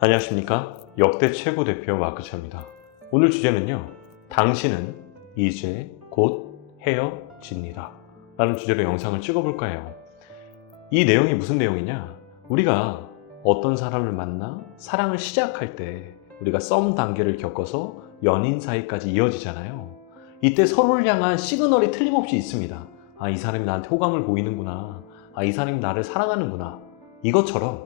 안녕하십니까? 역대 최고 대표 마크처입니다. 오늘 주제는요, 당신은 이제 곧 헤어집니다 라는 주제로 영상을 찍어볼까 해요. 이 내용이 무슨 내용이냐, 우리가 어떤 사람을 만나 사랑을 시작할 때 우리가 썸 단계를 겪어서 연인 사이까지 이어지잖아요. 이때 서로를 향한 시그널이 틀림없이 있습니다. 아, 이 사람이 나한테 호감을 보이는구나. 아, 이 사람이 나를 사랑하는구나. 이것처럼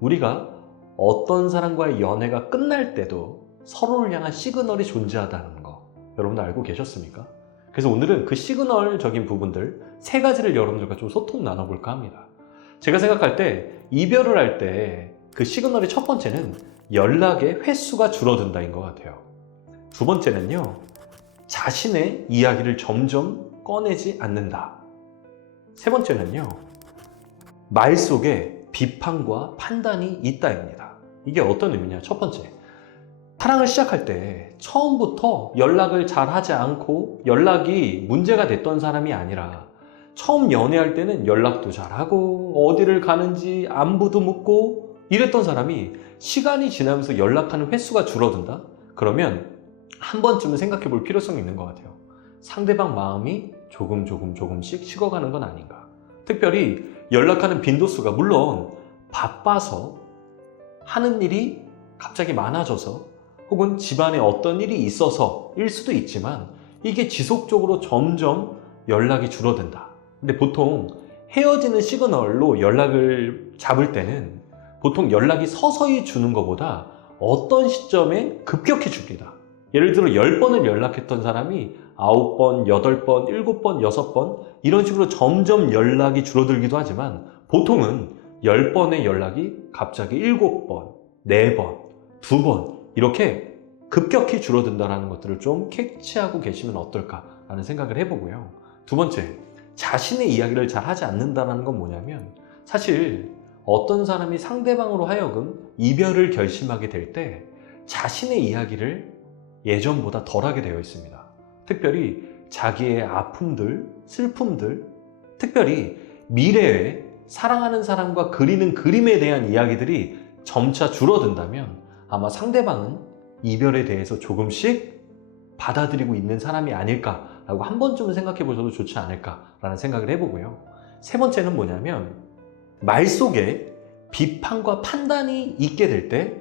우리가 어떤 사람과의 연애가 끝날 때도 서로를 향한 시그널이 존재하다는 거, 여러분들 알고 계셨습니까? 그래서 오늘은 그 시그널적인 부분들 세 가지를 여러분들과 좀 소통 나눠볼까 합니다. 제가 생각할 때 이별을 할 때 그 시그널의 첫 번째는 연락의 횟수가 줄어든다인 것 같아요. 두 번째는요, 자신의 이야기를 점점 꺼내지 않는다. 세 번째는요, 말 속에 비판과 판단이 있다입니다. 이게 어떤 의미냐? 첫 번째, 사랑을 시작할 때 처음부터 연락을 잘 하지 않고 연락이 문제가 됐던 사람이 아니라 처음 연애할 때는 연락도 잘하고 어디를 가는지 안부도 묻고 이랬던 사람이 시간이 지나면서 연락하는 횟수가 줄어든다? 그러면 한 번쯤은 생각해 볼 필요성이 있는 것 같아요. 상대방 마음이 조금씩 식어가는 건 아닌가. 특별히 연락하는 빈도수가 물론 바빠서 하는 일이 갑자기 많아져서 혹은 집안에 어떤 일이 있어서 일 수도 있지만 이게 지속적으로 점점 연락이 줄어든다. 근데 보통 헤어지는 시그널로 연락을 잡을 때는 보통 연락이 서서히 주는 것보다 어떤 시점에 급격히 줍니다. 예를 들어 10번을 연락했던 사람이 9번, 8번, 7번, 6번 이런 식으로 점점 연락이 줄어들기도 하지만 보통은 10번의 연락이 갑자기 7번, 4번, 2번 이렇게 급격히 줄어든다는 것들을 좀 캐치하고 계시면 어떨까라는 생각을 해보고요. 두 번째, 자신의 이야기를 잘 하지 않는다는 건 뭐냐면 사실 어떤 사람이 상대방으로 하여금 이별을 결심하게 될 때 자신의 이야기를 예전보다 덜하게 되어 있습니다. 특별히 자기의 아픔들, 슬픔들, 특별히 미래에 사랑하는 사람과 그리는 그림에 대한 이야기들이 점차 줄어든다면 아마 상대방은 이별에 대해서 조금씩 받아들이고 있는 사람이 아닐까라고 한 번쯤은 생각해 보셔도 좋지 않을까라는 생각을 해보고요. 세 번째는 뭐냐면 말 속에 비판과 판단이 있게 될 때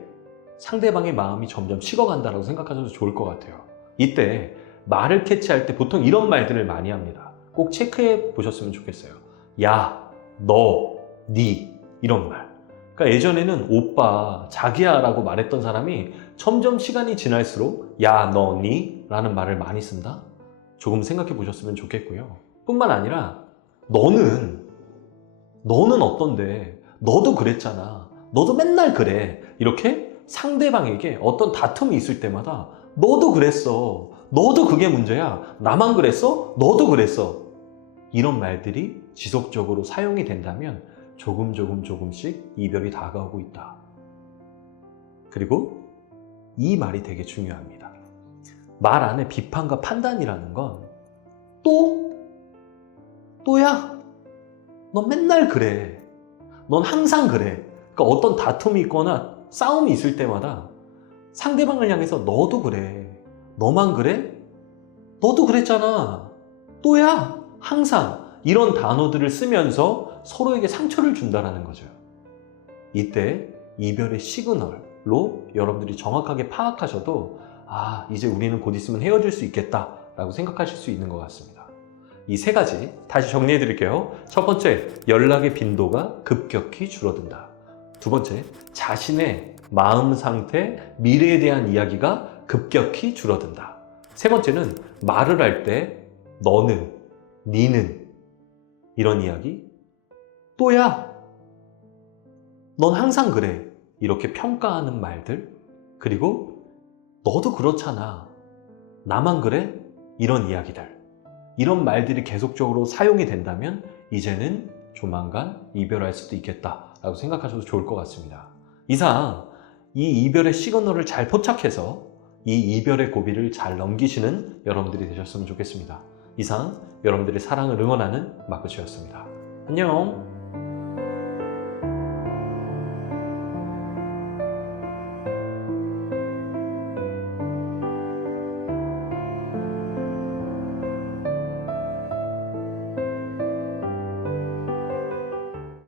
상대방의 마음이 점점 식어간다고 생각하셔도 좋을 것 같아요. 이때 말을 캐치할 때 보통 이런 말들을 많이 합니다. 꼭 체크해 보셨으면 좋겠어요. 야, 너, 니 이런 말. 그러니까 예전에는 오빠, 자기야 라고 말했던 사람이 점점 시간이 지날수록 야, 너, 니 라는 말을 많이 쓴다? 조금 생각해 보셨으면 좋겠고요. 뿐만 아니라 너는 어떤데? 너도 그랬잖아. 너도 맨날 그래. 이렇게 상대방에게 어떤 다툼이 있을 때마다 너도 그랬어. 너도 그게 문제야. 나만 그랬어? 너도 그랬어. 이런 말들이 지속적으로 사용이 된다면 조금씩 이별이 다가오고 있다. 그리고 이 말이 되게 중요합니다. 말 안에 비판과 판단이라는 건 또야? 넌 맨날 그래. 넌 항상 그래. 그러니까 어떤 다툼이 있거나 싸움이 있을 때마다 상대방을 향해서 너도 그래. 너만 그래? 너도 그랬잖아. 또야? 항상. 이런 단어들을 쓰면서 서로에게 상처를 준다는 거죠. 이때 이별의 시그널로 여러분들이 정확하게 파악하셔도 아, 이제 우리는 곧 있으면 헤어질 수 있겠다라고 생각하실 수 있는 것 같습니다. 이 세 가지 다시 정리해 드릴게요. 첫 번째, 연락의 빈도가 급격히 줄어든다. 두 번째, 자신의 마음 상태, 미래에 대한 이야기가 급격히 줄어든다. 세 번째는 말을 할 때 너는, 니는 이런 이야기, 또야, 넌 항상 그래 이렇게 평가하는 말들, 그리고 너도 그렇잖아, 나만 그래 이런 이야기들, 이런 말들이 계속적으로 사용이 된다면 이제는 조만간 이별할 수도 있겠다라고 생각하셔도 좋을 것 같습니다. 이상 이 이별의 시그널을 잘 포착해서 이 이별의 고비를 잘 넘기시는 여러분들이 되셨으면 좋겠습니다. 이상 여러분들의 사랑을 응원하는 마크치였습니다. 안녕.